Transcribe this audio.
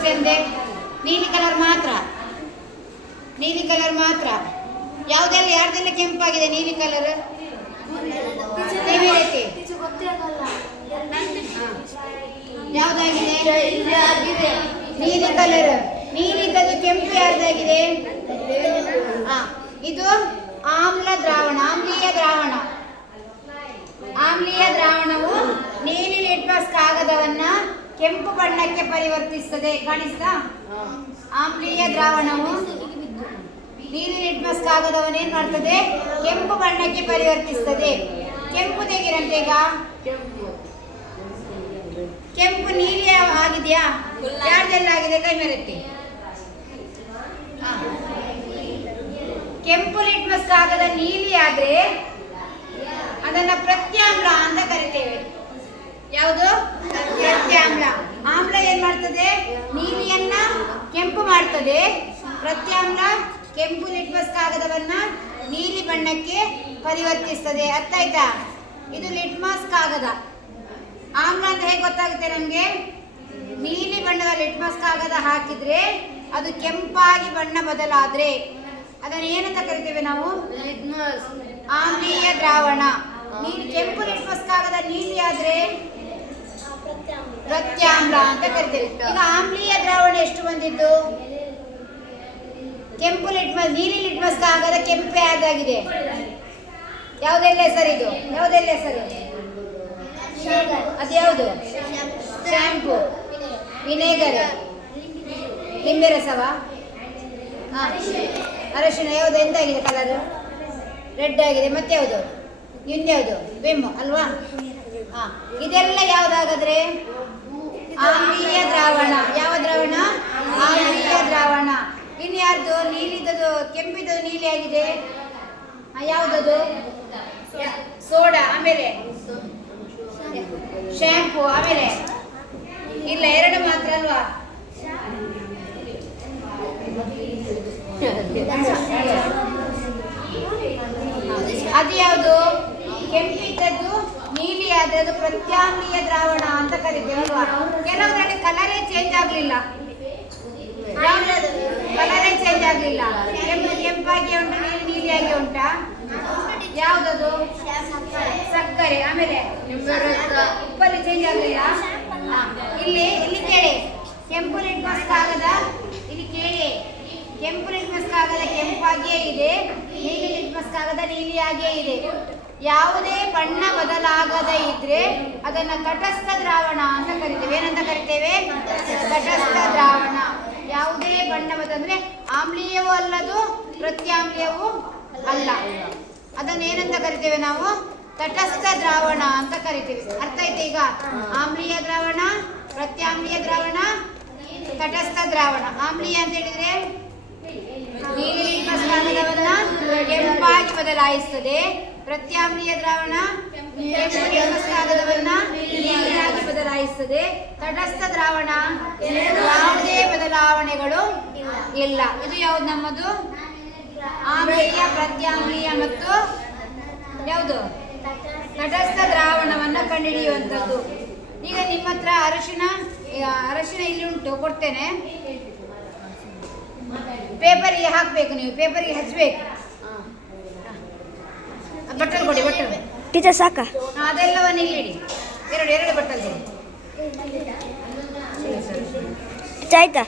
ತೋರಿಸಿ ಅಂದೆ. ನೀಲಿ ಕಲರ್ ಮಾತ್ರ, ನೀಲಿ ಕಲರ್ ಮಾತ್ರ. ಯಾವುದೆಲ್ಲ ಯಾರ್ದೆಲ್ಲ ಕೆಂಪಾಗಿದೆ ನೀಲಿ ಕಲರ್? ಯಾವುದಾಗಿದೆ ನೀಲಿ ಕಲರ್? ನೀಲಿದ್ದದು ಕೆಂಪು ಯಾರ್ದಾಗಿದೆ? ಇದು ಆಮ್ಲ ದ್ರಾವಣ, ಆಮ್ಲೀಯ ದ್ರಾವಣ. ಆಮ್ಲೀಯ ದ್ರಾವಣವು ನೀಲಿ ಲಿಟ್ಮಸ್ ಕಾಗದವನ್ನ ಕೆಂಪು ಬಣ್ಣಕ್ಕೆ ಪರಿವರ್ತಿಸುತ್ತದೆ. ಕಾಣಿಸ್ತಾ? ಆಮ್ಲೀಯ ದ್ರಾವಣವು ನೀಲಿ ಲಿಟ್ಮಸ್ ಕಾಗದವನ್ನು ಏನ್ ಮಾಡ್ತದೆ? ಕೆಂಪು ಬಣ್ಣಕ್ಕೆ ಪರಿವರ್ತಿಸುತ್ತದೆ. ಕೆಂಪು ತೆಗಿರಂತೆ ಈಗ. ಕೆಂಪು ನೀಲಿ ಆಗಿದೆಯಾ? ಯಾರ್ದೆಲ್ಲ ಆಗಿದೆ? ಕೈ ಮೇಲೆತ್ತಿ. ಕೆಂಪು ಲಿಟ್ಮಸ್ ಕಾಗದ ನೀಲಿ ಆದ್ರೆ ಅದನ್ನ ಪ್ರತ್ಯಾಮ್ಲ ಅಂತ ಕರಿತೇವೆ. ಯಾವುದು? ಪ್ರತ್ಯಾಮ್ಲ. ಆಮ್ಲ ಏನ್ ಮಾಡ್ತದೆ? ನೀಲಿಯನ್ನ ಕೆಂಪು ಮಾಡ್ತದೆ. ಪ್ರತ್ಯಾಮ್ಲ ಕೆಂಪು ಲಿಟ್ಮಸ್ ಕಾಗದವನ್ನ ನೀಲಿ ಬಣ್ಣಕ್ಕೆ ಪರಿವರ್ತಿಸ್ತದೆ. ಅರ್ಥ ಆಯ್ತಾ? ಇದು ಲಿಟ್ಮಸ್ ಕಾಗದ. ಆಮ್ಲ ಅಂತ ಹೇಗೆ ಗೊತ್ತಾಗುತ್ತೆ ನಮ್ಗೆ? ನೀಲಿ ಬಣ್ಣದ ಲಿಟ್ಮಸ್ ಕಾಗದ ಹಾಕಿದ್ರೆ ಅದು ಕೆಂಪಾಗಿ ಬಣ್ಣ ಬದಲಾದ್ರೆ ಅದನ್ನು ಏನಂತ ಕರಿತೇವೆ ನಾವು? ಆಮ್ಲೀಯ ದ್ರಾವಣ. ನೀಲಿ ಕೆಂಪು ಲಿಟ್ಮಸ್ ಕಾಗದ ನೀಲಿ ಆದ್ರೆ ಪ್ರತ್ಯಾಮ್ಲ ಅಂತ ಕರಿತೇವೆ. ಈಗ ಆಮ್ಲೀಯ ದ್ರಾವಣ ಎಷ್ಟು ಬಂದಿದ್ದು? ಕೆಂಪು ಲಿಟ್ಮಸ್, ನೀಲಿ ಲಿಟ್ಮಸ್ ಕಾಗದ ಕೆಂಪೇ ಆದಾಗಿದೆ. ಯಾವುದೆಲ್ಲ ಹೆಸರಿದು? ಯಾವುದೆಲ್ಲ ಹೆಸರು? ಅದ್ಯಾವುದು? ಶಾಂಪು, ವಿನೇಗರ್, ಲಿಂಬೆ ರಸವ, ಅರಶಿನ. ಯಾವುದು? ಎಂತಾಗಿದೆ ಕಲರ್? ರೆಡ್ ಆಗಿದೆ. ಮತ್ತೆ ಯಾವುದು? ಇನ್ಯಾವುದು? ವಿಮ್ ಅಲ್ವಾ? ಇದೆಲ್ಲ ಯಾವುದಾಗಾದ್ರೆ ಆಮ್ಲೀಯ ದ್ರಾವಣ. ಯಾವ ದ್ರಾವಣ? ಆಮ್ಲೀಯ ದ್ರಾವಣ. ಇನ್ಯಾರ್ದು? ನೀಲಿದದು, ಕೆಂಪಿದು ನೀಲಿ ಆಗಿದೆ. ಯಾವುದದು? ಸೋಡಾ. ಆಮೇಲೆ ಶಾಂಪು. ಆಮೇಲೆ ಇಲ್ಲ, ಎರಡು ಮಾತ್ರ ಅಲ್ವಾ? ಅದು ಯಾವುದು? ಕೆಂಪಿದ್ದದ್ದು ನೀಲಿ ಆದ್ರೆ ಅದು ಪ್ರತ್ಯಾಮ್ಲೀಯ ದ್ರಾವಣ ಅಂತ ಕರಿತೇವೆ ಅಲ್ವಾ? ಕೆಲವರಲ್ಲಿ ಕಲರೇ ಚೇಂಜ್ ಆಗ್ಲಿಲ್ಲ. ಕಲರೇ ಚೇಂಜ್ ಆಗ್ಲಿಲ್ಲ. ಕೆಂಪಾಗಿ ಉಂಟು, ನೀಲಿಯಾಗಿ ಉಂಟಾ? ಯಾವ್ದದು? ಸಕ್ಕರೆ. ಆಮೇಲೆ ಉಪ್ಪಲ್ಲಿ ಚೇಂಜ್ ಆಗಲಿಲ್ಲ. ಇಲ್ಲಿ ಕೇಳಿ, ಕೆಂಪು ಲಿಟ್ಮಸ್ ಕಾಗದ ಇಲ್ಲಿ ಕೇಳಿ. ಕೆಂಪು ಲಿಟ್ಮಸ್ ಕಾಗದ ಕೆಂಪಾಗಿಯೇ ಇದೆ, ನೀಲಿ ಲಿಟ್ಮಸ್ ಕಾಗದ ನೀಲಿಯಾಗಿಯೇ ಇದೆ. ಯಾವುದೇ ಬಣ್ಣ ಬದಲಾಗದೇ ಇದ್ರೆ ಅದನ್ನ ತಟಸ್ಥ ದ್ರಾವಣ ಅಂತ ಕರಿತೇವೆ. ಏನಂತ ಕರಿತೇವೆ? ತಟಸ್ಥ ದ್ರಾವಣ. ಯಾವುದೇ ಬಣ್ಣ ಬದಲಾದ್ರೆ ಆಮ್ಲೀಯವೂ ಅಲ್ಲದು, ಪ್ರತ್ಯಾಮ್ಲೀಯವೂ ಅಲ್ಲ. ಅದನ್ನ ಏನಂತ ಕರಿತೇವೆ ನಾವು? ತಟಸ್ಥ ದ್ರಾವಣ ಅಂತ ಕರಿತೇವೆ. ಅರ್ಥ ಆಯ್ತಾ ಈಗ? ಆಮ್ಲೀಯ ದ್ರಾವಣ, ಪ್ರತ್ಯಾಮ್ಲೀಯ ದ್ರಾವಣ, ತಟಸ್ಥ ದ್ರಾವಣ. ಆಮ್ಲೀಯ ಅಂತ ಹೇಳಿದ್ರೆ ನೀಲಿ ಲಿಟ್ಮಸ್ ಕಾಗದವನ್ನ ಕೆಂಪಾಗಿ ಬದಲಾಯಿಸುತ್ತದೆ. ಪ್ರತ್ಯಾಮ್ಲೀಯ ದ್ರಾವಣ ಕೆಂಪು ಲಿಟ್ಮಸ್ ಕಾಗದವನ್ನ ನೀಲಿಯಾಗಿ ಬದಲಾಯಿಸುತ್ತದೆ. ತಟಸ್ಥ ದ್ರಾವಣ ಯಾವುದೇ ಬದಲಾವಣೆಗಳು ಇಲ್ಲ. ಇದು ಯಾವ್ದು ನಮ್ಮದು? ಆಮ್ಲೀಯ, ಪ್ರತ್ಯಾಮ್ಲೀಯ ಮತ್ತು ಯಾವುದು? ತಟಸ್ಥ ದ್ರಾವಣವನ್ನು ಕಂಡುಹಿಡಿಯುವಂಥದ್ದು. ಈಗ ನಿಮ್ಮ ಹತ್ರ ಅರಶಿನ ಇಲ್ಲಿ ಉಂಟು, ಕೊಡ್ತೇನೆ. ಪೇಪರಿಗೆ ಹಾಕಬೇಕು, ನೀವು ಪೇಪರಿಗೆ ಹಚ್ಚಬೇಕು. ಬಟ್ಟಲು ಕೊಡಿ, ಬಟ್ಟಲು. ಟೀಚರ್ ಸಾಕ? ಅದೆಲ್ಲವನ್ನು ಇಲ್ಲಿಡಿ. ಎರಡು ಬಟ್ಟಲು. ಆಯ್ತಾ?